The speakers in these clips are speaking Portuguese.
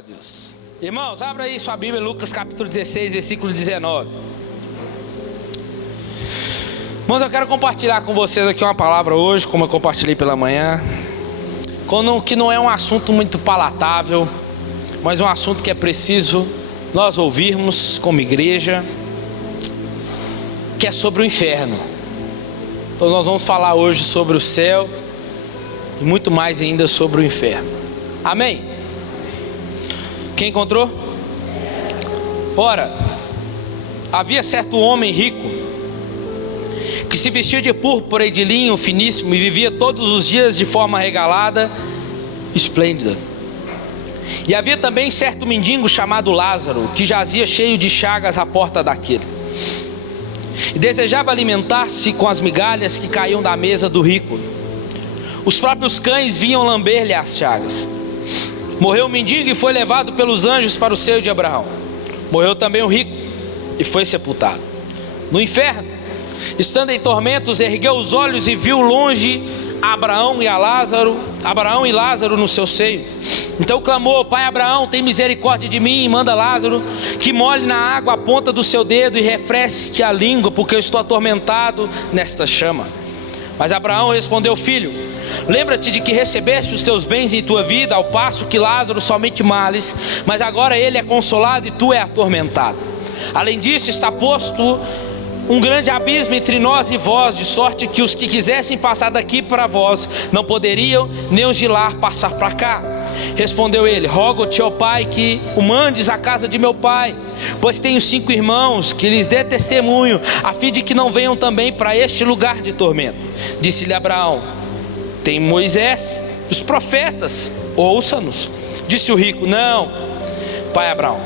a Deus. Irmãos, abra aí sua Bíblia, Lucas capítulo 16, versículo 19. Irmãos, eu quero compartilhar com vocês aqui uma palavra hoje, como eu compartilhei pela manhã, que não é um assunto muito palatável, mas um assunto que é preciso nós ouvirmos como igreja, que é sobre o inferno. Então nós vamos falar hoje sobre o céu e muito mais ainda sobre o inferno. Amém? Quem encontrou? Ora, havia certo homem rico que se vestia de púrpura e de linho finíssimo e vivia todos os dias de forma regalada, esplêndida. E havia também certo mendigo chamado Lázaro, que jazia cheio de chagas à porta daquele, e desejava alimentar-se com as migalhas que caíam da mesa do rico. Os próprios cães vinham lamber-lhe as chagas. Morreu o mendigo e foi levado pelos anjos para o seio de Abraão. Morreu também o rico e foi sepultado. No inferno, estando em tormentos, ergueu os olhos e viu longe Abraão e Lázaro no seu seio. Então clamou: Pai Abraão, tem misericórdia de mim e manda Lázaro que molhe na água a ponta do seu dedo e refresque a língua, porque eu estou atormentado nesta chama. Mas Abraão respondeu: Filho, lembra-te de que recebeste os teus bens em tua vida, ao passo que Lázaro somente males, mas agora ele é consolado e tu é atormentado. Além disso, está posto um grande abismo entre nós e vós, de sorte que os que quisessem passar daqui para vós não poderiam, nem os de lá passar para cá. Respondeu ele: Rogo-te, ó Pai, que o mandes à casa de meu pai, pois tenho 5 irmãos, que lhes dê testemunho, a fim de que não venham também para este lugar de tormento. Disse-lhe Abraão: Tem Moisés, os profetas, ouça-nos. Disse o rico: Não, pai Abraão,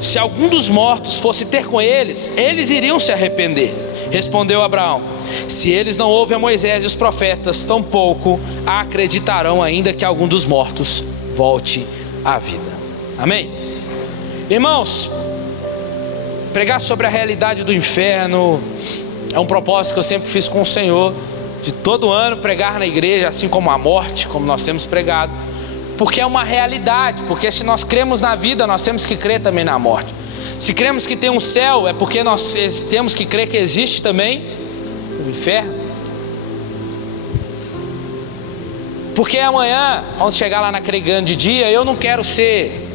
se algum dos mortos fosse ter com eles, eles iriam se arrepender. Respondeu Abraão: Se eles não ouvem a Moisés e os profetas, tampouco acreditarão, ainda que algum dos mortos volte à vida. Amém? Irmãos, pregar sobre a realidade do inferno é um propósito que eu sempre fiz com o Senhor, de todo ano pregar na igreja, assim como a morte, como nós temos pregado, porque é uma realidade. Porque se nós cremos na vida, nós temos que crer também na morte. Se cremos que tem um céu, é porque nós temos que crer que existe também o inferno. Porque amanhã, quando chegar lá naquele grande dia, eu não quero ser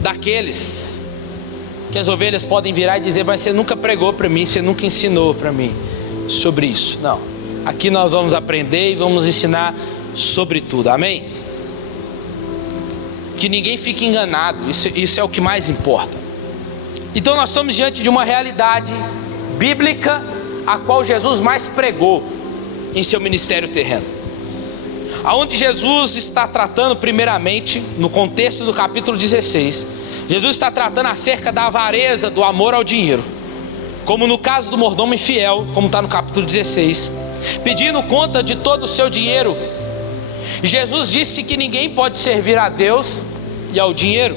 daqueles que as ovelhas podem virar e dizer: mas você nunca pregou para mim, você nunca ensinou para mim sobre isso. Não, aqui nós vamos aprender e vamos ensinar sobre tudo. Amém? Que ninguém fique enganado, isso é o que mais importa. Então nós estamos diante de uma realidade bíblica, a qual Jesus mais pregou em seu ministério terreno, aonde Jesus está tratando primeiramente, no contexto do capítulo 16, Jesus está tratando acerca da avareza, do amor ao dinheiro, como no caso do mordomo infiel, como está no capítulo 16, pedindo conta de todo o seu dinheiro. Jesus disse que ninguém pode servir a Deus e ao dinheiro.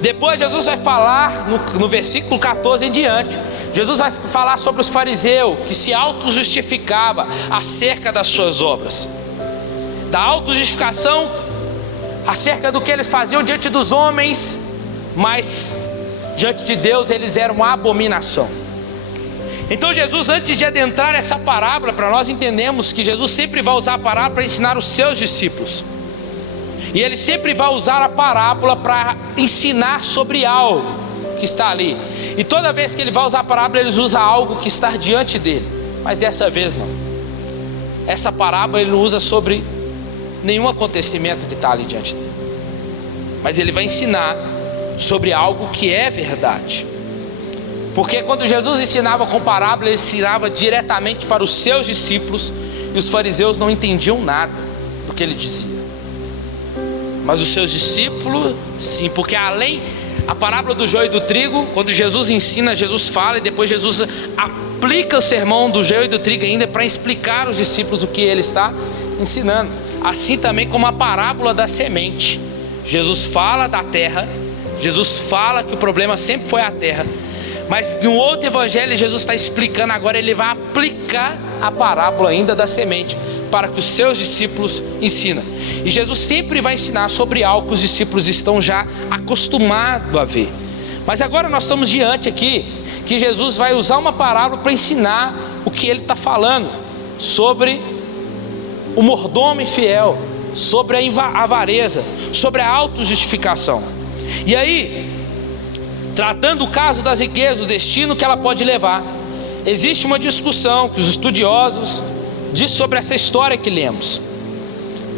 Depois Jesus vai falar no versículo 14 em diante, Jesus vai falar sobre os fariseus que se auto-justificavam acerca das suas obras, da auto-justificação acerca do que eles faziam diante dos homens, mas diante de Deus eles eram uma abominação. Então Jesus, antes de adentrar essa parábola, para nós entendemos que Jesus sempre vai usar a parábola para ensinar os seus discípulos, e ele sempre vai usar a parábola para ensinar sobre algo que está ali. E toda vez que ele vai usar a parábola, ele usa algo que está diante dele. Mas dessa vez não. Essa parábola ele não usa sobre nenhum acontecimento que está ali diante dele, mas ele vai ensinar sobre algo que é verdade. Porque quando Jesus ensinava com parábola, ele ensinava diretamente para os seus discípulos, e os fariseus não entendiam nada do que ele dizia. Mas os seus discípulos sim, porque além a parábola do joio e do trigo, quando Jesus ensina, Jesus fala, e depois Jesus aplica o sermão do joio e do trigo ainda para explicar aos discípulos o que ele está ensinando. Assim também como a parábola da semente, Jesus fala da terra, Jesus fala que o problema sempre foi a terra, mas no outro evangelho Jesus está explicando, agora ele vai aplicar a parábola ainda da semente, para que os seus discípulos ensinem. E Jesus sempre vai ensinar sobre algo que os discípulos estão já acostumados a ver. Mas agora nós estamos diante aqui, que Jesus vai usar uma parábola para ensinar o que ele está falando, sobre o mordomo infiel, sobre a avareza, sobre a autojustificação. E aí, tratando o caso das riquezas, o destino que ela pode levar, existe uma discussão que os estudiosos dizem sobre essa história que lemos.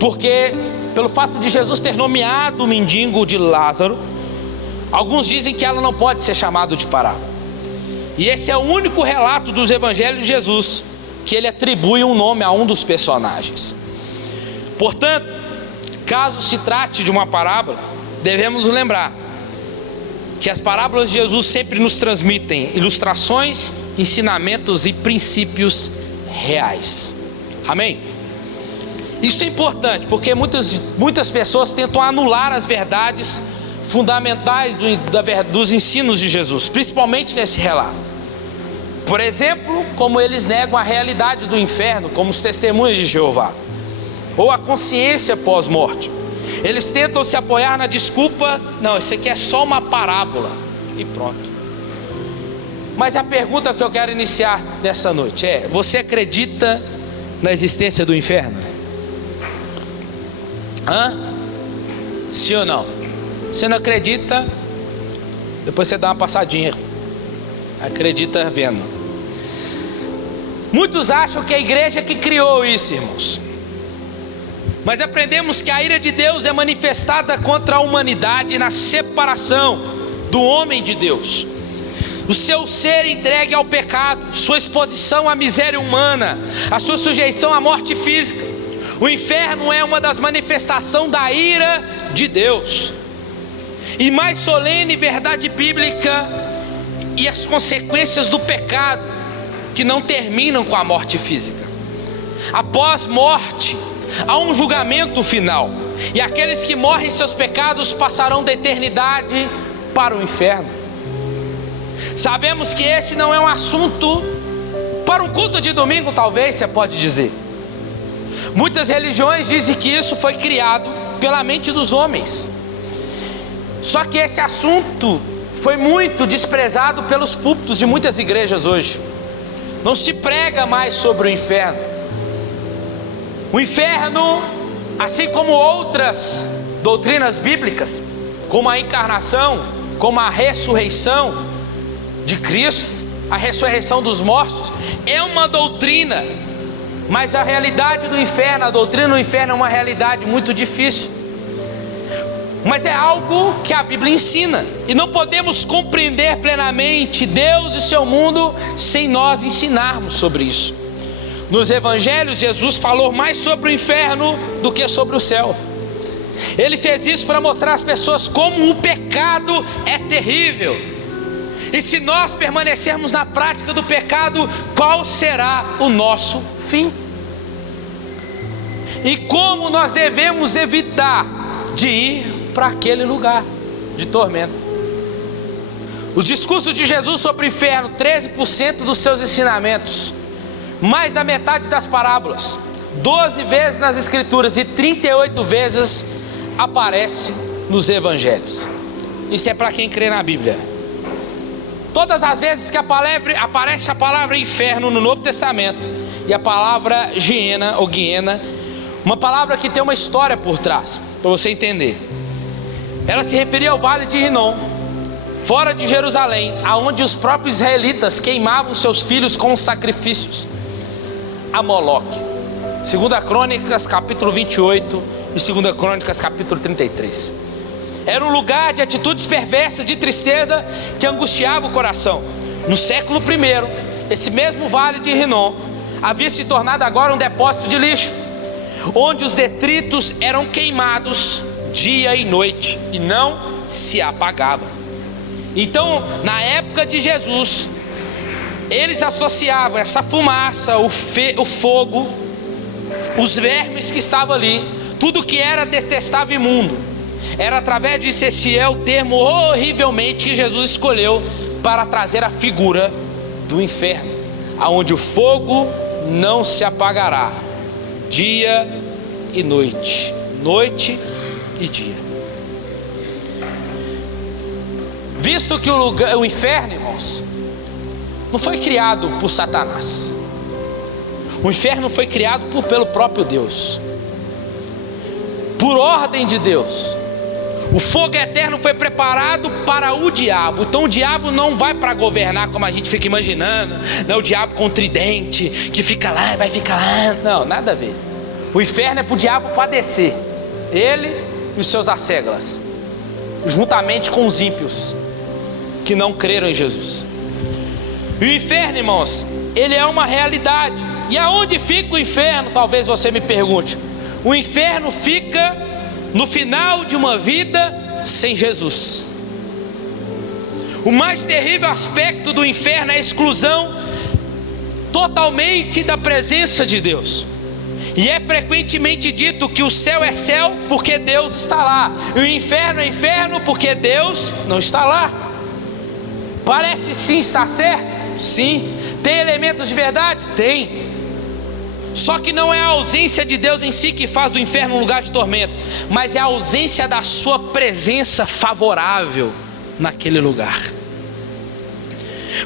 Porque, pelo fato de Jesus ter nomeado o mendigo de Lázaro, alguns dizem que ela não pode ser chamada de parábola. E esse é o único relato dos evangelhos de Jesus que ele atribui um nome a um dos personagens. Portanto, caso se trate de uma parábola, devemos nos lembrar que as parábolas de Jesus sempre nos transmitem ilustrações, ensinamentos e princípios reais. Amém? Isso é importante, porque muitas pessoas tentam anular as verdades fundamentais dos ensinos de Jesus, principalmente nesse relato. Por exemplo, como eles negam a realidade do inferno, como os testemunhas de Jeová, ou a consciência pós-morte. Eles tentam se apoiar na desculpa: não, isso aqui é só uma parábola, e pronto. Mas a pergunta que eu quero iniciar nessa noite é: você acredita na existência do inferno? Sim ou não? Você não acredita, depois você dá uma passadinha. Acredita vendo. Muitos acham que é a igreja que criou isso, irmãos. Mas aprendemos que a ira de Deus é manifestada contra a humanidade na separação do homem de Deus. O seu ser entregue ao pecado, sua exposição à miséria humana, a sua sujeição à morte física. O inferno é uma das manifestações da ira de Deus. E mais solene verdade bíblica e as consequências do pecado, que não terminam com a morte física. Após morte, há um julgamento final, e aqueles que morrem em seus pecados passarão da eternidade para o inferno. Sabemos que esse não é um assunto para um culto de domingo, talvez você pode dizer. Muitas religiões dizem que isso foi criado pela mente dos homens. Só que esse assunto foi muito desprezado pelos púlpitos de muitas igrejas hoje. Não se prega mais sobre o inferno. O inferno, assim como outras doutrinas bíblicas, como a encarnação, como a ressurreição de Cristo, a ressurreição dos mortos, é uma doutrina. Mas a realidade do inferno, a doutrina do inferno é uma realidade muito difícil. Mas é algo que a Bíblia ensina, e não podemos compreender plenamente Deus e seu mundo sem nós ensinarmos sobre isso. Nos evangelhos, Jesus falou mais sobre o inferno do que sobre o céu. Ele fez isso para mostrar às pessoas como o pecado é terrível. E se nós permanecermos na prática do pecado, qual será o nosso fim? E como nós devemos evitar de ir para aquele lugar de tormento. Os discursos de Jesus sobre o inferno, 13% dos seus ensinamentos, mais da metade das parábolas, 12 vezes nas escrituras e 38 vezes aparece nos evangelhos. Isso é para quem crê na Bíblia. Todas as vezes que aparece a palavra inferno no Novo Testamento, e a palavra Geena ou Guiena, uma palavra que tem uma história por trás, para você entender. Ela se referia ao vale de Rinom, fora de Jerusalém, aonde os próprios israelitas queimavam seus filhos com sacrifícios a Moloque. 2 Crônicas capítulo 28 e 2 Crônicas capítulo 33. Era um lugar de atitudes perversas, de tristeza, que angustiava o coração. No século I, esse mesmo vale de Rinom havia se tornado agora um depósito de lixo, onde os detritos eram queimados dia e noite, e não se apagava. Então, na época de Jesus, eles associavam essa fumaça, o fogo, os vermes que estavam ali, tudo que era detestável e imundo. Era através disso, esse é o termo horrivelmente que Jesus escolheu para trazer a figura do inferno, aonde o fogo não se apagará dia e noite, noite e dia. Visto que o inferno, irmãos, não foi criado por Satanás. O inferno foi criado pelo próprio Deus, por ordem de Deus. O fogo eterno foi preparado para o diabo. Então o diabo não vai para governar como a gente fica imaginando, não, o diabo com tridente, que fica lá, vai ficar lá. Não, nada a ver. O inferno é para o diabo padecer, ele e os seus asségalas, juntamente com os ímpios que não creram em Jesus. E o inferno, irmãos, ele é uma realidade. E aonde fica o inferno? Talvez você me pergunte. O inferno fica no final de uma vida sem Jesus. O mais terrível aspecto do inferno é a exclusão totalmente da presença de Deus. E é frequentemente dito que o céu é céu porque Deus está lá, e o inferno é inferno porque Deus não está lá. Parece sim estar certo? Sim. Tem elementos de verdade? Tem. Só que não é a ausência de Deus em si que faz do inferno um lugar de tormento, mas é a ausência da sua presença favorável naquele lugar.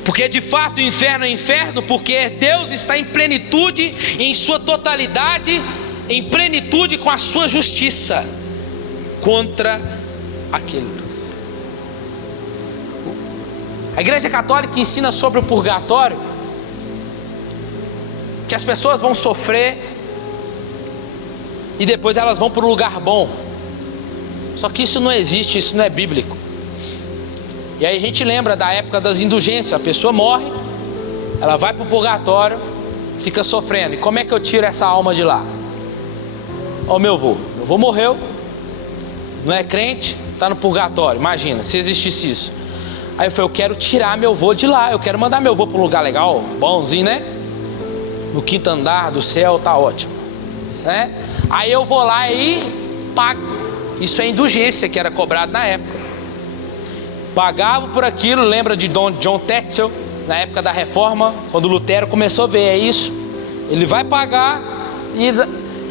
Porque de fato o inferno é inferno porque Deus está em plenitude, em sua totalidade, em plenitude com a sua justiça contra aqueles. A Igreja Católica ensina sobre o purgatório, que as pessoas vão sofrer e depois elas vão para um lugar bom. Só que isso não existe, isso não é bíblico. E aí a gente lembra da época das indulgências. A pessoa morre, ela vai para o purgatório, fica sofrendo. E como é que eu tiro essa alma de lá? Ó, meu avô morreu, não é crente, está no purgatório. Imagina, se existisse isso. Aí eu falei, eu quero tirar meu avô de lá, eu quero mandar meu avô para um lugar legal, bonzinho, né? No quinto andar do céu, tá ótimo, né? Aí eu vou lá e pago. Isso é indulgência que era cobrado na época. Pagava por aquilo. Lembra de John Tetzel, na época da reforma, quando Lutero começou a ver, é isso, ele vai pagar.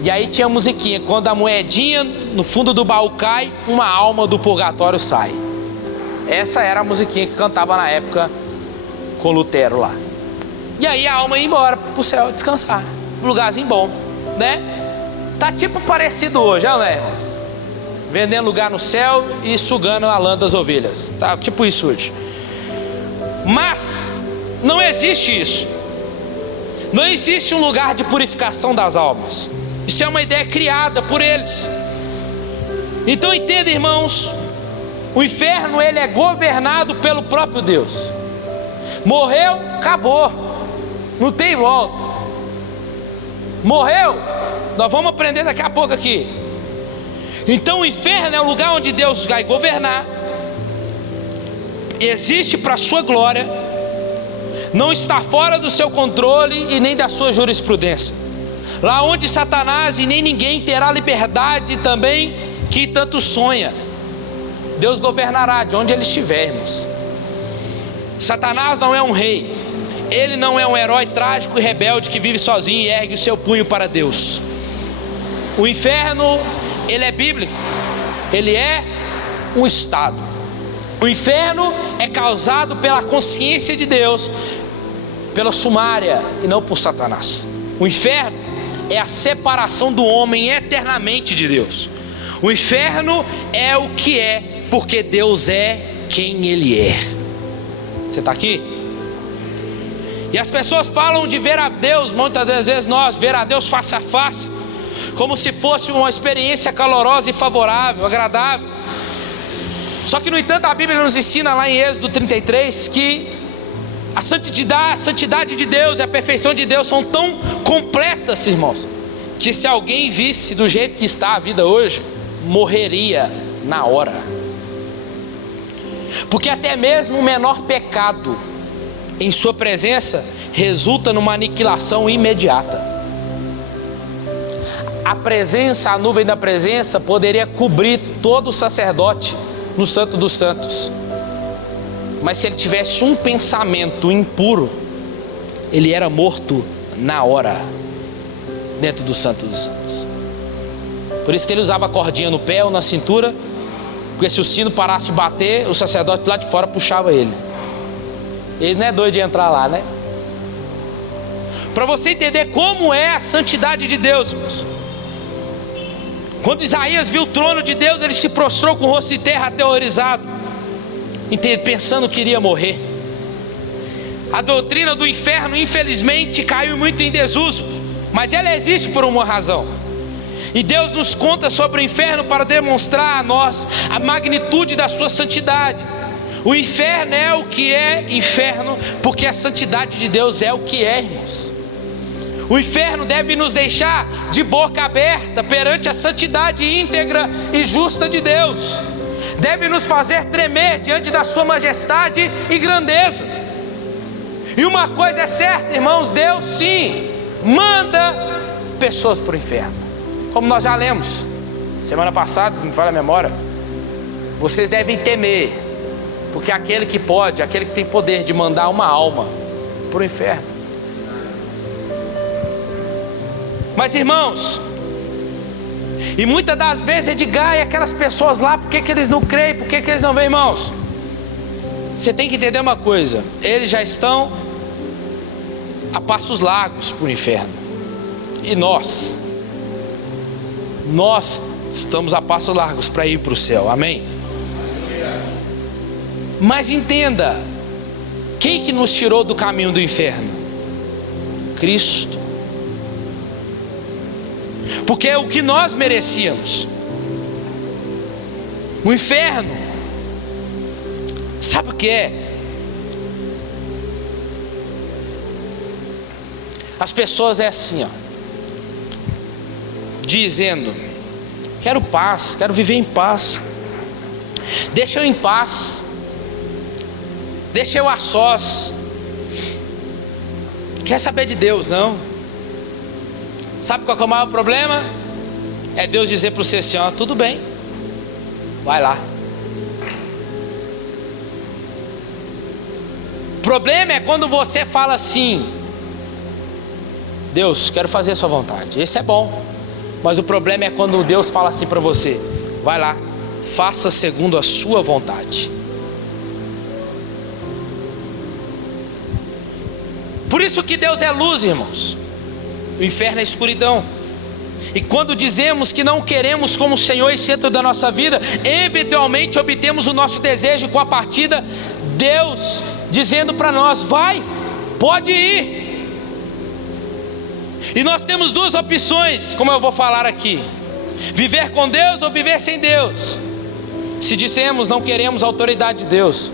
E aí tinha a musiquinha, quando a moedinha no fundo do baú cai, uma alma do purgatório sai. Essa era a musiquinha que cantava na época com Lutero lá. E aí a alma ia embora pro céu descansar, um lugarzinho bom, né? Tá tipo parecido hoje, né, irmãos? Vendendo lugar no céu e sugando a lã das ovelhas. Tá tipo isso hoje. Mas não existe isso. Não existe um lugar de purificação das almas. Isso é uma ideia criada por eles. Então entenda, irmãos, o inferno ele é governado pelo próprio Deus. Morreu, acabou, não tem volta. Morreu, nós vamos aprender daqui a pouco aqui. Então o inferno é o lugar onde Deus vai governar, existe para a sua glória, não está fora do seu controle e nem da sua jurisprudência. Lá onde Satanás e nem ninguém terá liberdade também que tanto sonha. Deus governará de onde ele estiver, irmãos. Satanás não é um rei, ele não é um herói trágico e rebelde que vive sozinho e ergue o seu punho para Deus. O inferno, ele é bíblico, ele é um estado. O inferno é causado pela consciência de Deus, pela sumária e não por Satanás. O inferno é a separação do homem eternamente de Deus. O inferno é o que é, porque Deus é quem Ele é. Você está aqui? E as pessoas falam de ver a Deus, muitas das vezes nós, ver a Deus face a face, como se fosse uma experiência calorosa e favorável, agradável. Só que no entanto a Bíblia nos ensina lá em Êxodo 33 que a santidade de Deus e a perfeição de Deus são tão completas, irmãos, que se alguém visse do jeito que está a vida hoje, morreria na hora. Porque até mesmo o menor pecado em sua presença resulta numa aniquilação imediata. A presença, a nuvem da presença poderia cobrir todo o sacerdote no Santo dos Santos, mas se ele tivesse um pensamento impuro, ele era morto na hora dentro do Santo dos Santos. Por isso que ele usava a cordinha no pé ou na cintura, porque se o sino parasse de bater, o sacerdote lá de fora puxava ele. Ele não é doido de entrar lá, né? Para você entender como é a santidade de Deus, irmãos. Quando Isaías viu o trono de Deus, ele se prostrou com o rosto em terra, aterrorizado, pensando que iria morrer. A doutrina do inferno, infelizmente, caiu muito em desuso, mas ela existe por uma razão. E Deus nos conta sobre o inferno para demonstrar a nós a magnitude da sua santidade. O inferno é o que é inferno, porque a santidade de Deus é o que é, irmãos. O inferno deve nos deixar de boca aberta perante a santidade íntegra e justa de Deus. Deve nos fazer tremer diante da sua majestade e grandeza. E uma coisa é certa, irmãos, Deus sim manda pessoas para o inferno. Como nós já lemos semana passada, se me falha a memória, vocês devem temer, porque aquele que pode, aquele que tem poder de mandar uma alma para o inferno. Mas irmãos, e muitas das vezes Edgar e aquelas pessoas lá, por que eles não creem, por que eles não vêm, irmãos? Você tem que entender uma coisa, eles já estão a passos largos para o inferno. E nós estamos a passos largos para ir para o céu, amém? Mas entenda, quem que nos tirou do caminho do inferno? Cristo. Porque é o que nós merecíamos. O inferno, sabe o que é? As pessoas é assim, ó, dizendo: quero paz, quero viver em paz, deixa eu em paz, deixa eu a sós, não quer saber de Deus não. Sabe qual que é o maior problema? É Deus dizer para você assim, ó, tudo bem, vai lá. O problema é quando você fala assim: Deus, quero fazer a sua vontade. Esse é bom. Mas o problema é quando Deus fala assim para você: vai lá, faça segundo a sua vontade. Por isso que Deus é luz, irmãos. O inferno é escuridão. E quando dizemos que não queremos como Senhor e centro da nossa vida, eventualmente obtemos o nosso desejo com a partida, Deus dizendo para nós: vai, pode ir. E nós temos duas opções, como eu vou falar aqui: viver com Deus ou viver sem Deus. Se dissemos não queremos a autoridade de Deus,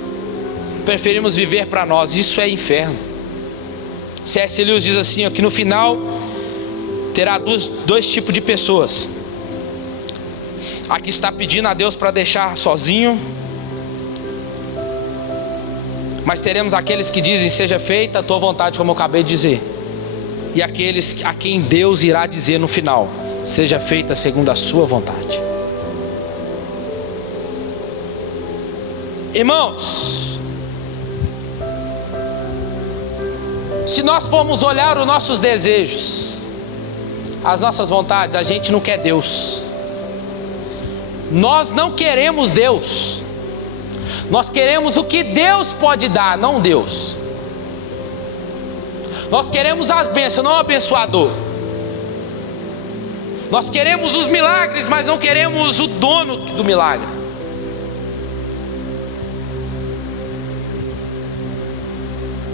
preferimos viver para nós, isso é inferno. C.S. Lewis diz assim, ó, que no final terá dois tipos de pessoas: a que está pedindo a Deus para deixar sozinho, mas teremos aqueles que dizem: seja feita a tua vontade, como eu acabei de dizer. E aqueles a quem Deus irá dizer no final: seja feita segundo a sua vontade. Irmãos, se nós formos olhar os nossos desejos, as nossas vontades, a gente não quer Deus. Nós não queremos Deus. Nós queremos o que Deus pode dar, não Deus. Nós queremos as bênçãos, não o abençoador. Nós queremos os milagres, mas não queremos o dono do milagre.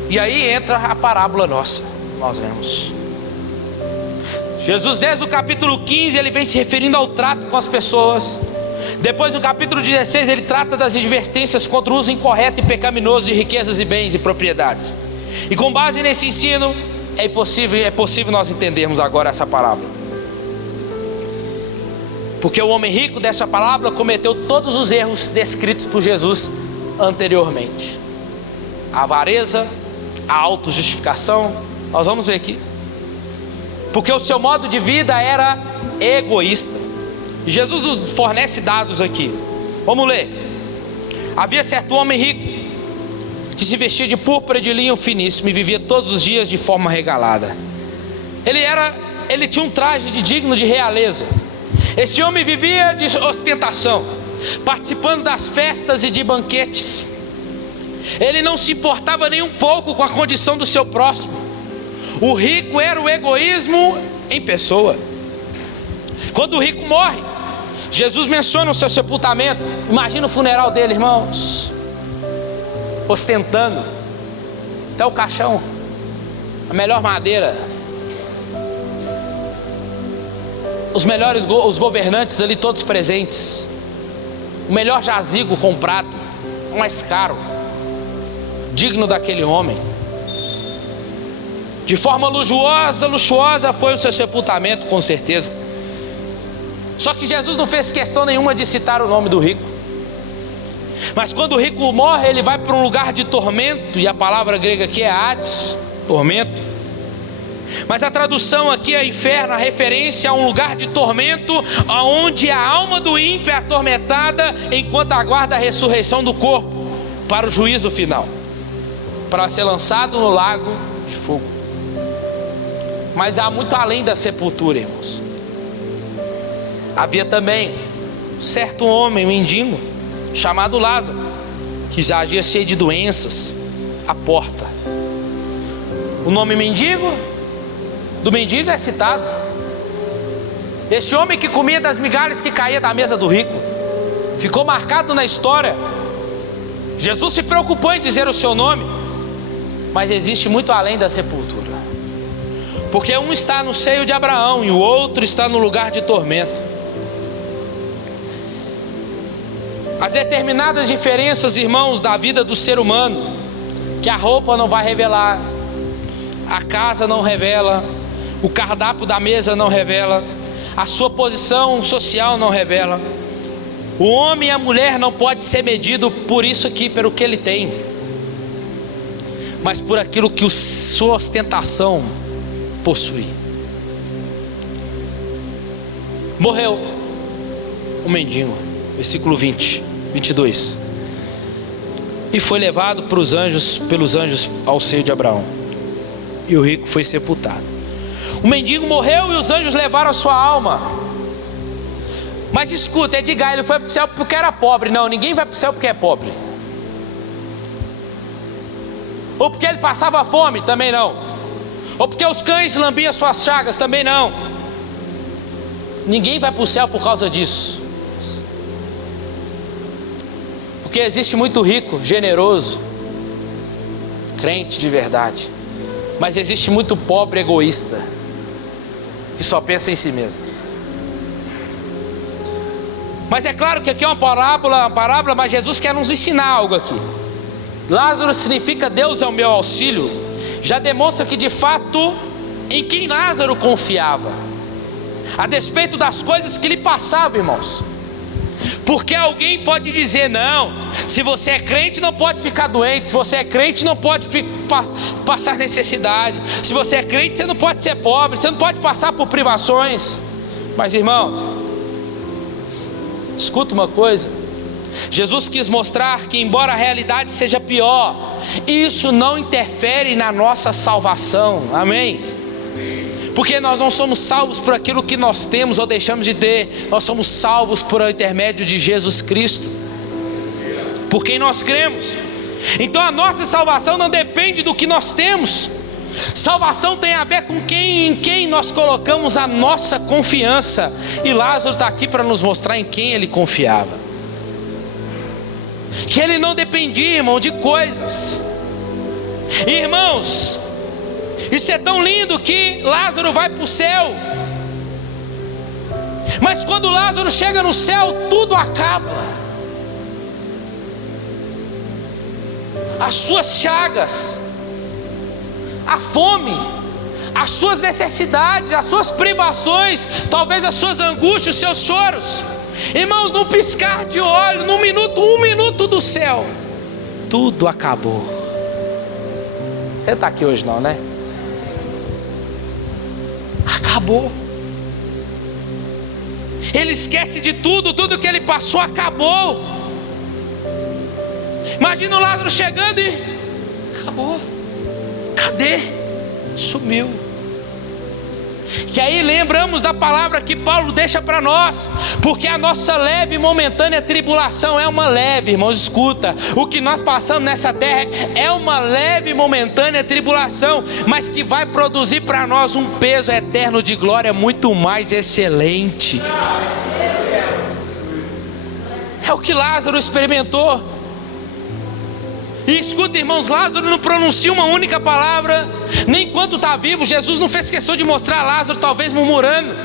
E aí entra a parábola nossa. Nós vemos Jesus desde o capítulo 15, ele vem se referindo ao trato com as pessoas. Depois no capítulo 16 ele trata das advertências contra o uso incorreto e pecaminoso de riquezas e bens e propriedades. E com base nesse ensino é possível nós entendermos agora essa parábola. Porque o homem rico dessa parábola cometeu todos os erros descritos por Jesus anteriormente: a avareza, a autojustificação. Nós vamos ver aqui. Porque o seu modo de vida era egoísta. E Jesus nos fornece dados aqui. Vamos ler. Havia certo homem rico que se vestia de púrpura e de linho finíssimo e vivia todos os dias de forma regalada. Ele tinha um traje digno de realeza. Esse homem vivia de ostentação, participando das festas e de banquetes. Ele não se importava nem um pouco com a condição do seu próximo. O rico era o egoísmo em pessoa. Quando o rico morre, Jesus menciona o seu sepultamento. Imagina o funeral dele, irmãos, ostentando até o caixão, a melhor madeira, os governantes ali todos presentes, o melhor jazigo comprado, o mais caro, digno daquele homem. De forma luxuosa foi o seu sepultamento, com certeza. Só que Jesus não fez questão nenhuma de citar o nome do rico. Mas quando o rico morre, ele vai para um lugar de tormento, e a palavra grega aqui é Hades, tormento. Mas a tradução aqui é inferno, a referência a um lugar de tormento, onde a alma do ímpio é atormentada enquanto aguarda a ressurreição do corpo para o juízo final, para ser lançado no lago de fogo. Mas há muito além da sepultura, irmãos. Havia também um certo homem, um mendigo, chamado Lázaro, que jazia cheio de doenças, à porta. O nome do mendigo é citado. Este homem que comia das migalhas que caía da mesa do rico, ficou marcado na história. Jesus se preocupou em dizer o seu nome, mas existe muito além da sepultura, porque um está no seio de Abraão e o outro está no lugar de tormento. As determinadas diferenças, irmãos, da vida do ser humano, que a roupa não vai revelar, a casa não revela, o cardápio da mesa não revela, a sua posição social não revela. O homem e a mulher não pode ser medido por isso aqui, pelo que ele tem, mas por aquilo que sua ostentação possui. Morreu um mendigo, versículo 22, e foi levado pelos anjos ao seio de Abraão, e o rico foi sepultado. O mendigo morreu e os anjos levaram a sua alma. Mas escuta, Edgar, ele foi para o céu porque era pobre. Não, ninguém vai para o céu porque é pobre. Ou porque ele passava fome, também não. Ou porque os cães lambiam suas chagas, também não. Ninguém vai para o céu por causa disso. Porque existe muito rico, generoso, crente de verdade, mas existe muito pobre egoísta, que só pensa em si mesmo. Mas é claro que aqui é uma parábola, mas Jesus quer nos ensinar algo aqui. Lázaro significa Deus é o meu auxílio. Já demonstra que de fato em quem Lázaro confiava, a despeito das coisas que lhe passavam, irmãos. Porque alguém pode dizer: não, se você é crente não pode ficar doente, se você é crente não pode passar necessidade, se você é crente você não pode ser pobre, você não pode passar por privações. Mas irmãos, escuta uma coisa, Jesus quis mostrar que embora a realidade seja pior, isso não interfere na nossa salvação, amém? Porque nós não somos salvos por aquilo que nós temos ou deixamos de ter, nós somos salvos por intermédio de Jesus Cristo, por quem nós cremos. Então a nossa salvação não depende do que nós temos. Salvação tem a ver com em quem nós colocamos a nossa confiança. E Lázaro está aqui para nos mostrar em quem ele confiava, que ele não dependia, irmão, de coisas. Irmãos, isso é tão lindo que Lázaro vai para o céu, mas quando Lázaro chega no céu, tudo acaba. As suas chagas, a fome, as suas necessidades, as suas privações, talvez as suas angústias, os seus choros, irmãos, num piscar de olho, um minuto do céu, tudo acabou. Você não está aqui hoje não, né? Acabou. Ele esquece de tudo que ele passou acabou. Imagina o Lázaro chegando e acabou. Cadê? Sumiu. Que aí lembramos da palavra que Paulo deixa para nós, porque a nossa leve e momentânea tribulação é uma leve, irmãos, escuta, o que nós passamos nessa terra é uma leve e momentânea tribulação, mas que vai produzir para nós um peso eterno de glória muito mais excelente. É o que Lázaro experimentou. E escuta, irmãos, Lázaro não pronuncia uma única palavra, nem enquanto está vivo. Jesus não fez questão de mostrar a Lázaro, talvez murmurando,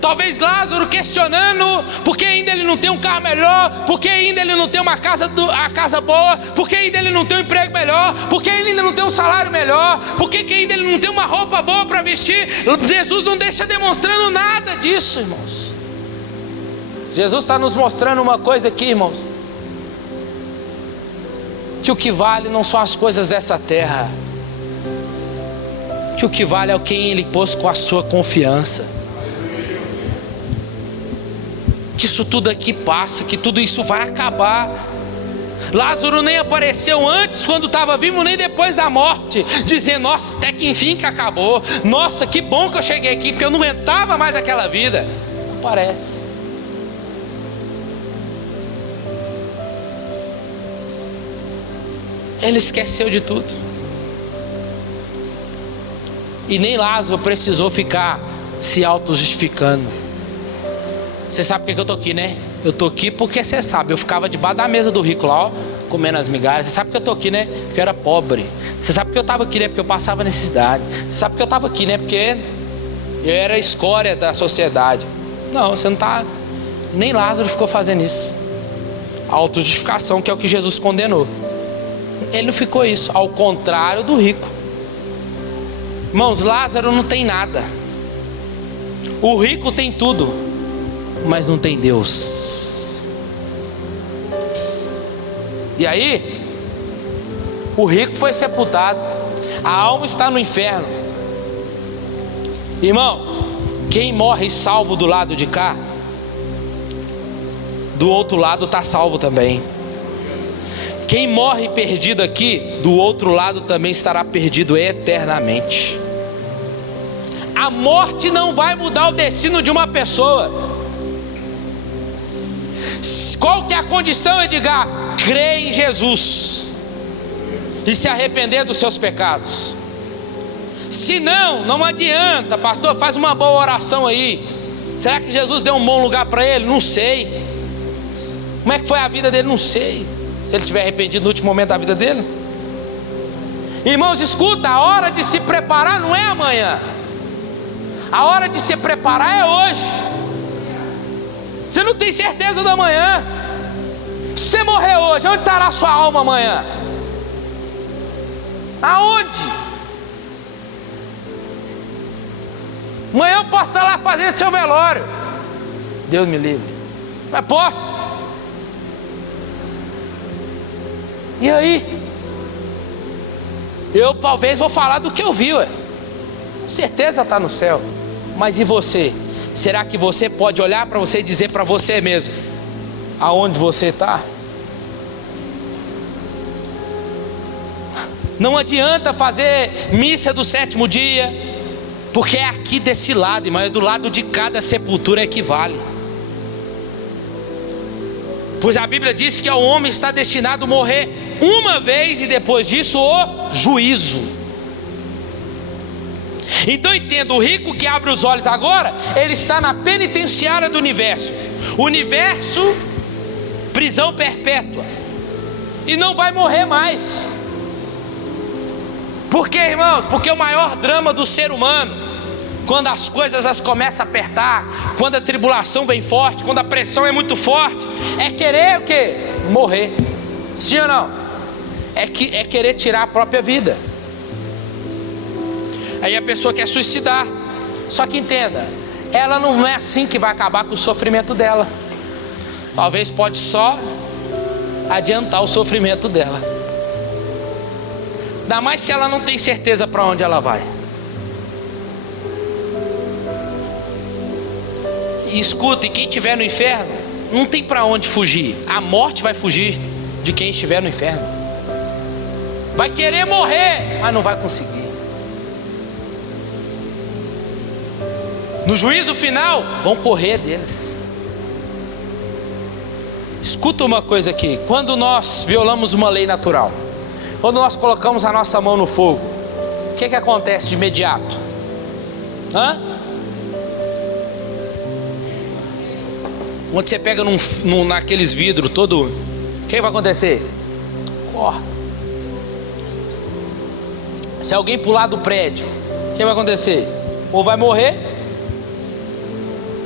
talvez Lázaro questionando, porque ainda ele não tem um carro melhor, porque ainda ele não tem uma casa, a casa boa, porque ainda ele não tem um emprego melhor, porque ele ainda não tem um salário melhor, porque ainda ele não tem uma roupa boa para vestir. Jesus não deixa demonstrando nada disso, irmãos. Jesus está nos mostrando uma coisa aqui, irmãos, que o que vale não são as coisas dessa terra, que o que vale é quem Ele pôs com a sua confiança. Que isso tudo aqui passa, que tudo isso vai acabar. Lázaro nem apareceu antes, quando estava vivo, nem depois da morte, dizendo: nossa, até que enfim que acabou, nossa, que bom que eu cheguei aqui, porque eu não aguentava mais aquela vida. Não parece. Ele esqueceu de tudo. E nem Lázaro precisou ficar se auto-justificando. Você sabe por que eu estou aqui, né? Eu estou aqui porque você sabe, eu ficava debaixo da mesa do rico lá, ó, comendo as migalhas. Você sabe por que eu estou aqui, né? Porque eu era pobre. Você sabe por que eu estava aqui, né? Porque eu passava necessidade. Você sabe por que eu estava aqui, né? Porque eu era a escória da sociedade. Não, você não está. Nem Lázaro ficou fazendo isso. A auto-justificação, que é o que Jesus condenou. Ele não ficou isso, ao contrário do rico. Irmãos, Lázaro não tem nada. O rico tem tudo, mas não tem Deus. E aí, o rico foi sepultado, a alma está no inferno. Irmãos, quem morre salvo do lado de cá, do outro lado está salvo também. Quem morre perdido aqui, do outro lado também estará perdido eternamente. A morte não vai mudar o destino de uma pessoa. Qual que é a condição, Edgar? Crer em Jesus e se arrepender dos seus pecados. Se não, não adianta, pastor, faz uma boa oração aí. Será que Jesus deu um bom lugar para ele? Não sei. Como é que foi a vida dele? Não sei. Se ele estiver arrependido no último momento da vida dele. Irmãos, escuta, a hora de se preparar não é amanhã. A hora de se preparar é hoje. Você não tem certeza do amanhã. Se você morrer hoje, onde estará a sua alma amanhã? Aonde? Amanhã eu posso estar lá fazendo seu velório. Deus me livre. Mas posso. E aí? Eu talvez vou falar do que eu vi, ué. Com certeza está no céu. Mas e você? Será que você pode olhar para você e dizer para você mesmo aonde você está? Não adianta fazer missa do sétimo dia, porque é aqui desse lado, irmão, é do lado de cada sepultura equivale. Pois a Bíblia diz que o homem está destinado a morrer uma vez e depois disso o juízo. Então entenda, o rico que abre os olhos agora, ele está na penitenciária do universo. Universo, prisão perpétua. E não vai morrer mais. Por quê, irmãos? Porque o maior drama do ser humano, quando as coisas começam a apertar, quando a tribulação vem forte, quando a pressão é muito forte, é querer o quê? Morrer. Sim ou não? É querer tirar a própria vida. Aí a pessoa quer suicidar. Só que entenda, ela não é assim que vai acabar com o sofrimento dela. Talvez pode só adiantar o sofrimento dela. Ainda mais se ela não tem certeza para onde ela vai. E escuta, e quem estiver no inferno não tem para onde fugir. A morte vai fugir de quem estiver no inferno. Vai querer morrer, mas não vai conseguir. No juízo final, vão correr deles. Escuta uma coisa aqui: quando nós violamos uma lei natural, quando nós colocamos a nossa mão no fogo, o que acontece de imediato? Onde você pega naqueles vidros todo, o que vai acontecer? Corta. Se alguém pular do prédio, o que vai acontecer? Ou vai morrer,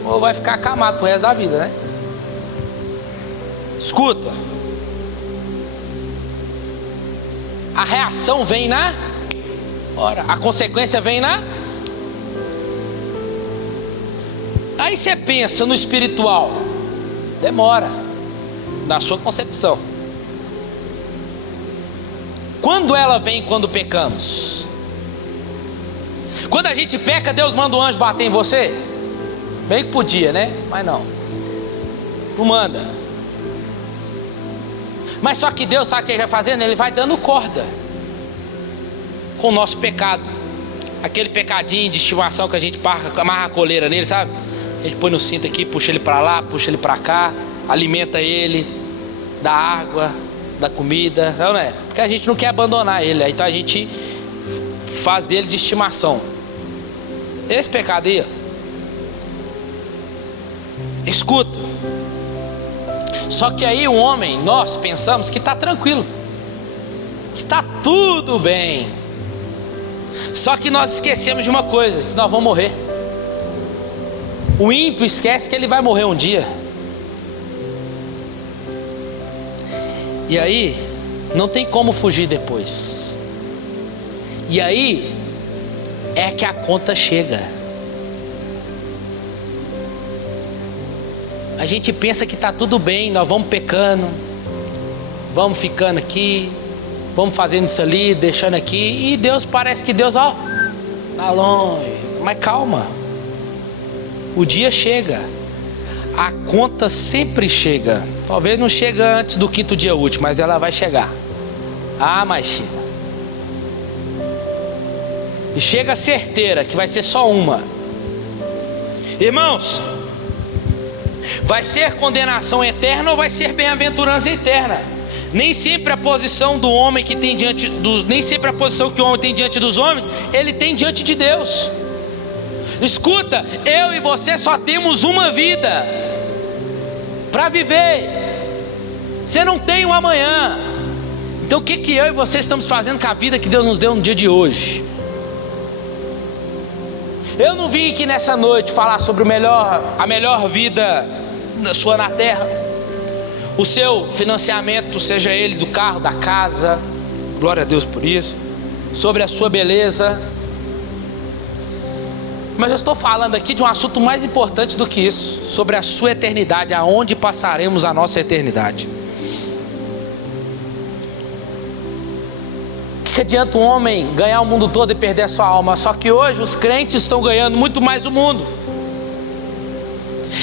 ou vai ficar acamado pro resto da vida, né? Escuta, a reação vem na hora, a consequência vem na. Aí você pensa no espiritual, demora na sua concepção. Quando ela vem? Quando pecamos. Quando a gente peca, Deus manda um anjo bater em você? Bem que podia, né? Mas não manda. Mas só que Deus sabe o que Ele vai fazendo? Ele vai dando corda com o nosso pecado. Aquele pecadinho de estimação que a gente amarra a coleira nele, sabe? A gente põe no cinto aqui, puxa ele para lá, puxa ele para cá, alimenta ele, dá água, dá comida, não é? Porque a gente não quer abandonar ele, então a gente faz dele de estimação. Esse pecado aí, escuta. Só que aí o homem, nós pensamos que está tranquilo, que está tudo bem. Só que nós esquecemos de uma coisa, que nós vamos morrer. O ímpio esquece que ele vai morrer um dia. E aí não tem como fugir depois. E aí é que a conta chega. A gente pensa que está tudo bem, nós vamos pecando, vamos ficando aqui, vamos fazendo isso ali, deixando aqui, e Deus, parece que Deus, ó, tá longe. Mas calma, o dia chega, a conta sempre chega. Talvez não chega antes do 5º dia útil, mas ela vai chegar. Mas chega. E chega certeira que vai ser só uma. Irmãos, vai ser condenação eterna ou vai ser bem-aventurança eterna? Nem sempre a posição do homem que tem diante dos, nem sempre a posição que o homem tem diante dos homens, ele tem diante de Deus. Escuta, eu e você só temos uma vida para viver. Você não tem um amanhã. Então o que eu e você estamos fazendo com a vida que Deus nos deu no dia de hoje? Eu não vim aqui nessa noite falar sobre a melhor vida sua na terra, o seu financiamento, seja ele do carro, da casa, glória a Deus por isso, sobre a sua beleza. Mas eu estou falando aqui de um assunto mais importante do que isso, sobre a sua eternidade, aonde passaremos a nossa eternidade. O que adianta um homem ganhar o mundo todo e perder a sua alma? Só que hoje os crentes estão ganhando muito mais o mundo,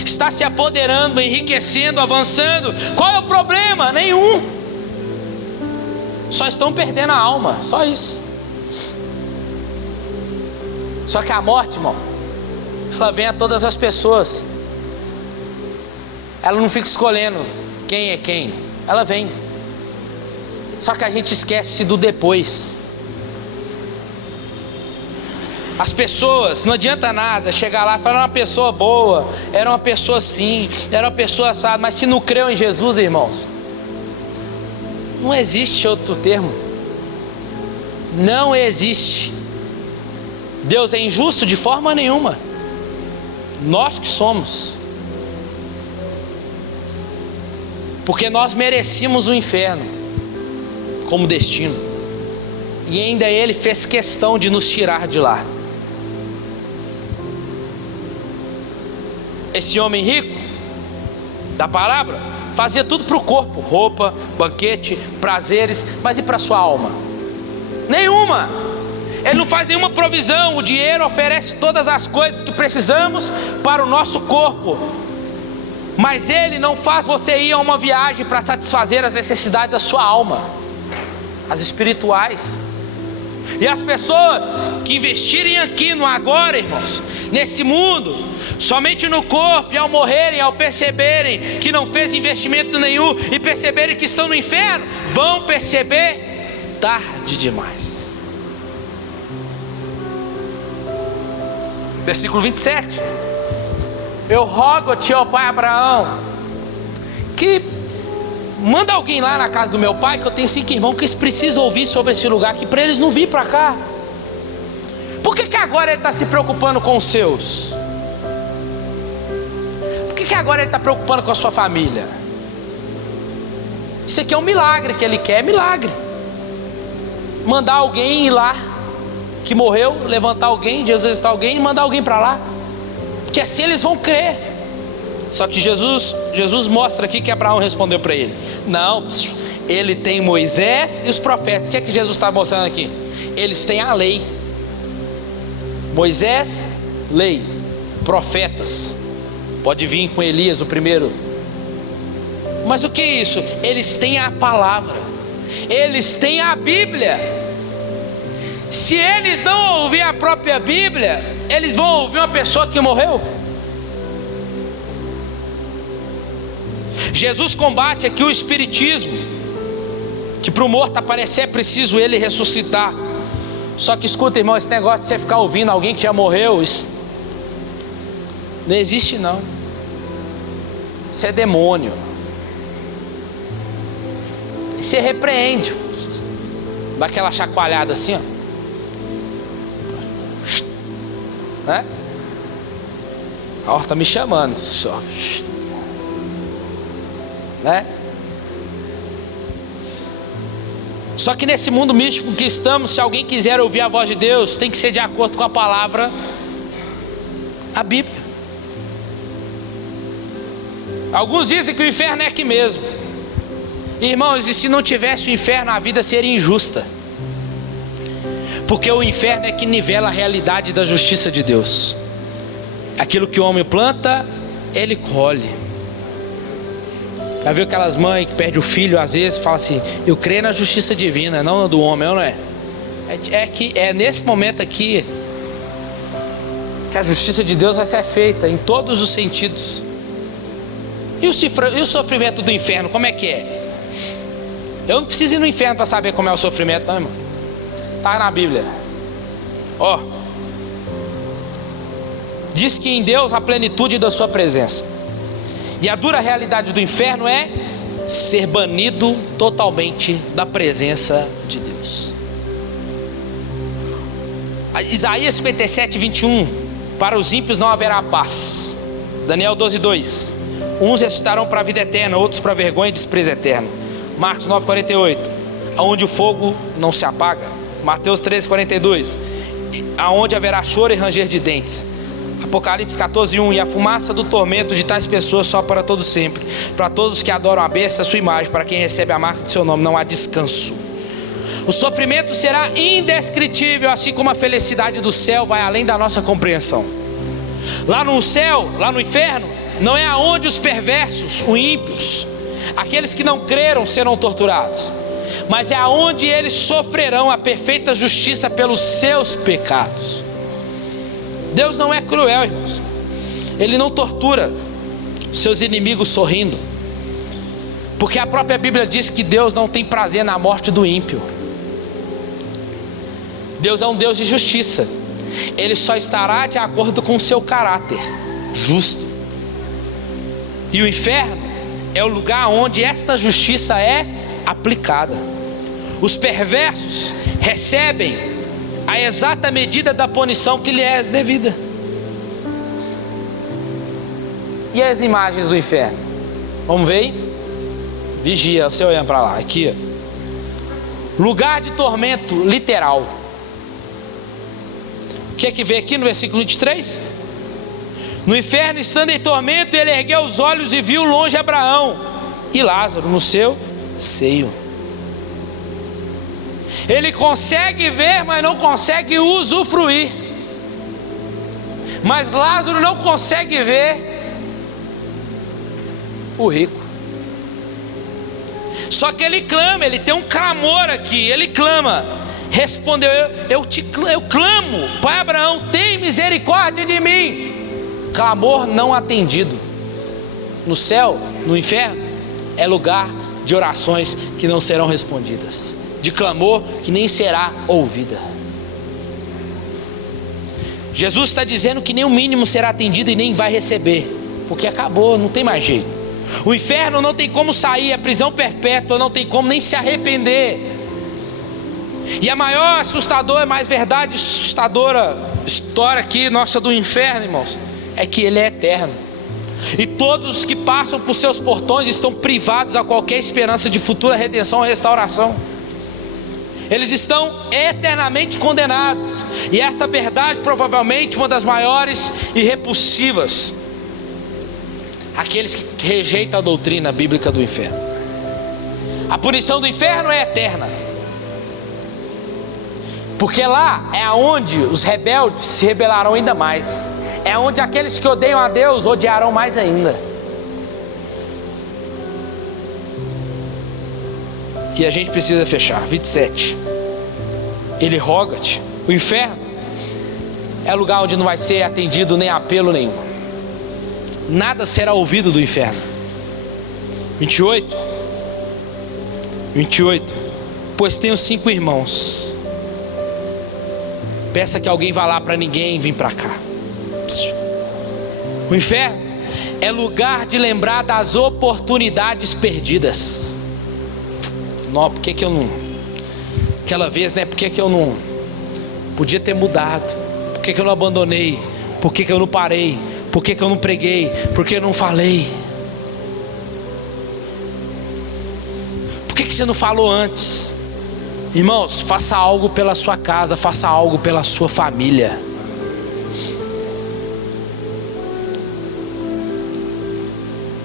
está se apoderando, enriquecendo, avançando. Qual é o problema? Nenhum. Só estão perdendo a alma, só isso. Só que a morte, irmão, ela vem a todas as pessoas. Ela não fica escolhendo quem é quem, ela vem. Só que a gente esquece do depois. As pessoas, não adianta nada chegar lá e falar, era uma pessoa boa, era uma pessoa assim, era uma pessoa assada, mas se não creu em Jesus, irmãos, não existe outro termo. Não existe. Deus é injusto de forma nenhuma. Nós que somos. Porque nós merecíamos o inferno como destino. E ainda Ele fez questão de nos tirar de lá. Esse homem rico da parábola fazia tudo para o corpo: roupa, banquete, prazeres. Mas e para a sua alma? Nenhuma. Ele não faz nenhuma provisão. O dinheiro oferece todas as coisas que precisamos para o nosso corpo, mas ele não faz você ir a uma viagem para satisfazer as necessidades da sua alma, as espirituais. E as pessoas que investirem aqui no agora, irmãos, nesse mundo, somente no corpo, e ao morrerem, ao perceberem que não fez investimento nenhum e perceberem que estão no inferno, vão perceber tarde demais. Versículo 27. Eu rogo a ti, ó pai Abraão, que manda alguém lá na casa do meu pai, que eu tenho 5 irmãos que eles precisam ouvir sobre esse lugar aqui, para eles não virem para cá. Por que agora ele está se preocupando com os seus? Por que agora ele está preocupando com a sua família? Isso aqui é um milagre que ele quer, é milagre. Mandar alguém ir lá, que morreu, levantar alguém, de ressuscitar alguém e mandar alguém para lá, porque assim eles vão crer. Só que Jesus mostra aqui que Abraão respondeu para ele: não, ele tem Moisés e os profetas. O que é que Jesus está mostrando aqui? Eles têm a lei. Moisés, lei, profetas. Pode vir com Elias o primeiro. Mas o que é isso? Eles têm a palavra, eles têm a Bíblia. Se eles não ouvir a própria Bíblia, eles vão ouvir uma pessoa que morreu? Jesus combate aqui o espiritismo, que para o morto aparecer é preciso ele ressuscitar. Só que escuta, irmão, esse negócio de você ficar ouvindo alguém que já morreu, isso não existe não. Isso é demônio. E você repreende, dá aquela chacoalhada assim, ó, né? Ó, tá me chamando só, né? Só que nesse mundo místico que estamos, se alguém quiser ouvir a voz de Deus, tem que ser de acordo com a palavra, a Bíblia. Alguns dizem que o inferno é aqui mesmo. Irmãos, e se não tivesse o inferno, a vida seria injusta, porque o inferno é que nivela a realidade da justiça de Deus. Aquilo que o homem planta, ele colhe. Já viu aquelas mães que perdem o filho, às vezes fala assim: eu creio na justiça divina, não na do homem, não é? É nesse momento aqui que a justiça de Deus vai ser feita em todos os sentidos. E o sofrimento do inferno, como é que é? Eu não preciso ir no inferno para saber como é o sofrimento, não, irmão. Está na Bíblia. Ó, diz que em Deus a plenitude da sua presença. E a dura realidade do inferno é ser banido totalmente da presença de Deus. Isaías 57, 21. Para os ímpios não haverá paz. Daniel 12, 2. Uns ressuscitarão para a vida eterna, outros para vergonha e desprezo eterno. Marcos 9, 48. Aonde o fogo não se apaga. Mateus 13, 42. Aonde haverá choro e ranger de dentes. Apocalipse 14, 1. E a fumaça do tormento de tais pessoas só para todo sempre. Para todos que adoram a besta, a sua imagem. Para quem recebe a marca do seu nome, não há descanso. O sofrimento será indescritível, assim como a felicidade do céu vai além da nossa compreensão. Lá no céu, lá no inferno, não é aonde os perversos, os ímpios, aqueles que não creram serão torturados, mas é aonde eles sofrerão a perfeita justiça pelos seus pecados. Deus não é cruel, irmãos. Ele não tortura seus inimigos sorrindo, porque a própria Bíblia diz que Deus não tem prazer na morte do ímpio. Deus é um Deus de justiça. Ele só estará de acordo com o seu caráter justo. E o inferno é o lugar onde esta justiça é aplicada. Os perversos recebem a exata medida da punição que lhe é devida. E as imagens do inferno? Vamos ver? Vigia, você olhando para lá, aqui. Lugar de tormento literal. O que é que vê aqui no versículo 23? No inferno, estando em tormento, ele ergueu os olhos e viu longe Abraão e Lázaro no seu seio. Ele consegue ver, mas não consegue usufruir. Mas Lázaro não consegue ver o rico. Só que ele clama, ele tem um clamor aqui. Ele clama: respondeu: eu clamo, pai Abraão, tem misericórdia de mim. Clamor não atendido. No céu, no inferno, é lugar de orações que não serão respondidas, de clamor que nem será ouvida. Jesus está dizendo que nem o mínimo será atendido e nem vai receber, porque acabou, não tem mais jeito. O inferno não tem como sair, a prisão perpétua não tem como nem se arrepender. E a maior assustadora, mais verdade assustadora história aqui nossa do inferno, irmãos, é que ele é eterno. E todos os que passam por seus portões estão privados a qualquer esperança de futura redenção ou restauração. Eles estão eternamente condenados. E esta verdade provavelmente uma das maiores e repulsivas. Aqueles que rejeitam a doutrina bíblica do inferno. A punição do inferno é eterna, porque lá é onde os rebeldes se rebelarão ainda mais. É onde aqueles que odeiam a Deus odiarão mais ainda. E a gente precisa fechar. 27. Ele roga-te. O inferno é lugar onde não vai ser atendido nem apelo nenhum. Nada será ouvido do inferno. 28. Pois tenho 5 irmãos. Peça que alguém vá lá para ninguém vir para cá. O inferno é lugar de lembrar das oportunidades perdidas. Não, por que eu não... Aquela vez, né? Por que eu não... Podia ter mudado. Por que eu não abandonei? Por que eu não parei? Por que eu não preguei? Por que eu não falei? Por que você não falou antes? Irmãos, faça algo pela sua casa, faça algo pela sua família.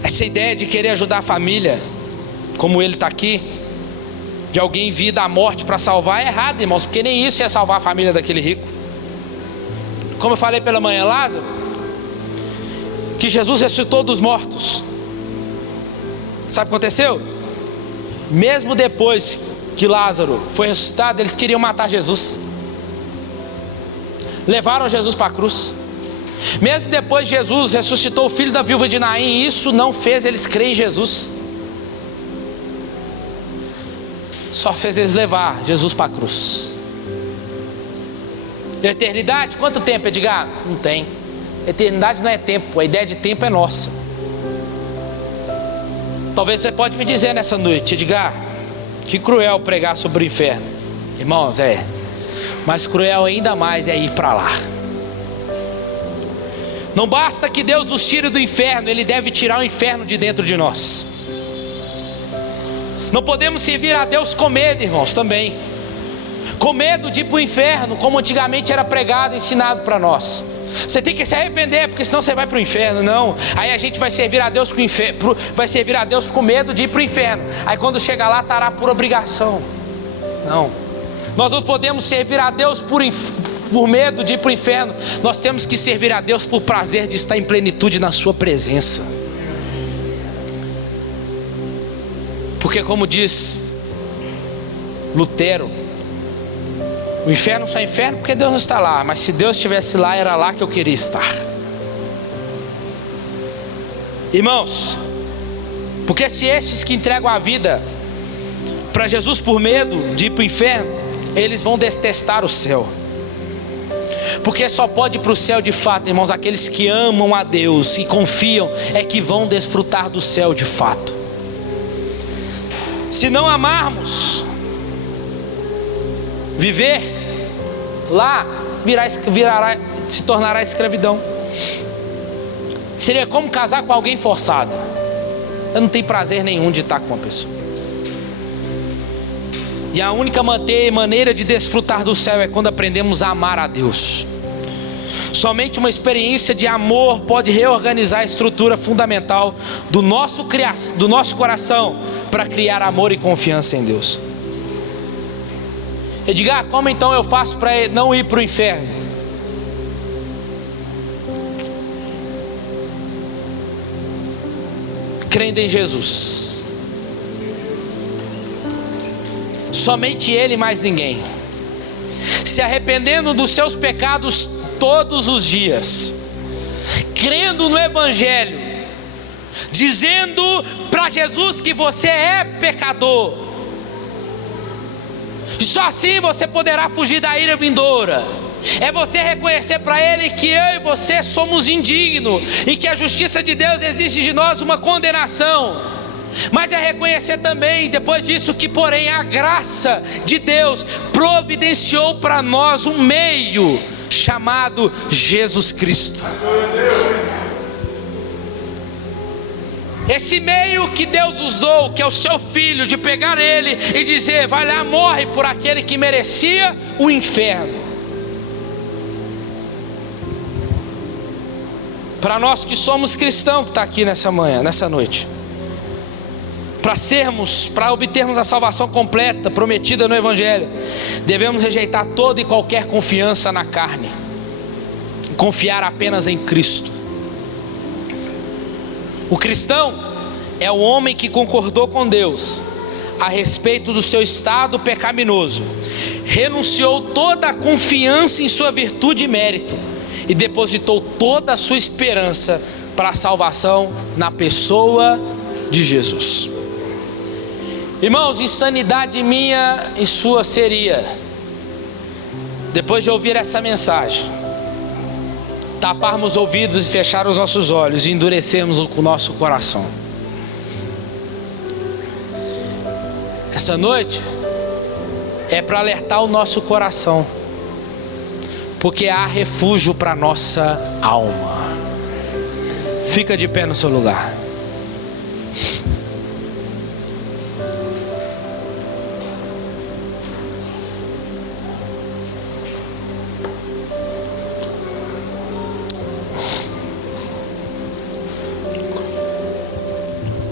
Essa ideia de querer ajudar a família, como ele está aqui, de alguém vir da morte para salvar, é errado, irmãos, porque nem isso ia salvar a família daquele rico. Como eu falei pela manhã, Lázaro, que Jesus ressuscitou dos mortos. Sabe o que aconteceu? Mesmo depois que Lázaro foi ressuscitado, eles queriam matar Jesus. Levaram Jesus para a cruz. Mesmo depois Jesus ressuscitou o filho da viúva de Naim, isso não fez eles crerem em Jesus. Só fez eles levar Jesus para a cruz. Eternidade, quanto tempo, Edgar? Não tem. Eternidade não é tempo, a ideia de tempo é nossa. Talvez você pode me dizer nessa noite: Edgar, que cruel pregar sobre o inferno. Irmãos, mas cruel ainda mais é ir para lá. Não basta que Deus nos tire do inferno, Ele deve tirar o inferno de dentro de nós. Não podemos servir a Deus com medo, irmãos, também. Com medo de ir para o inferno, como antigamente era pregado, ensinado para nós. Você tem que se arrepender, porque senão você vai para o inferno. Não, aí a gente vai servir a Deus com medo de ir para o inferno. Aí quando chegar lá, estará por obrigação. Não, nós não podemos servir a Deus por medo de ir para o inferno. Nós temos que servir a Deus por prazer de estar em plenitude na sua presença. Porque como diz Lutero, o inferno só é inferno porque Deus não está lá. Mas se Deus estivesse lá, era lá que eu queria estar. Irmãos, porque se estes que entregam a vida para Jesus por medo de ir para o inferno, eles vão detestar o céu. Porque só pode ir para o céu de fato, irmãos, aqueles que amam a Deus e confiam, é que vão desfrutar do céu de fato. Se não amarmos, viver lá se tornará escravidão. Seria como casar com alguém forçado. Eu não tenho prazer nenhum de estar com uma pessoa. E a única maneira de desfrutar do céu é quando aprendemos a amar a Deus. Somente uma experiência de amor pode reorganizar a estrutura fundamental do nosso coração para criar amor e confiança em Deus. Edgar, como então eu faço para não ir para o inferno? Crendo em Jesus. Somente Ele e mais ninguém. se arrependendo dos seus pecados todos os dias, crendo no Evangelho, dizendo para Jesus que você é pecador, e só assim você poderá fugir da ira vindoura. É você reconhecer para Ele que eu e você somos indignos e que a justiça de Deus exige de nós uma condenação. Mas é reconhecer também, depois disso, que porém a graça de Deus providenciou para nós um meio chamado Jesus Cristo. Esse meio que Deus usou, que é o seu Filho, de pegar Ele e dizer: vai lá, morre por aquele que merecia o inferno. Para nós que somos cristãos, que está aqui nessa manhã, nessa noite, para obtermos a salvação completa, prometida no Evangelho, devemos rejeitar toda e qualquer confiança na carne, confiar apenas em Cristo. O cristão é o homem que concordou com Deus a respeito do seu estado pecaminoso, renunciou toda a confiança em sua virtude e mérito, e depositou toda a sua esperança para a salvação na pessoa de Jesus. Irmãos, insanidade minha e sua seria, depois de ouvir essa mensagem, taparmos os ouvidos e fechar os nossos olhos e endurecermos o nosso coração. Essa noite é para alertar o nosso coração, porque há refúgio para nossa alma. Fica de pé no seu lugar.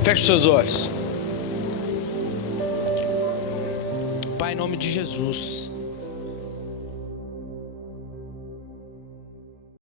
Feche seus olhos. Pai, em nome de Jesus,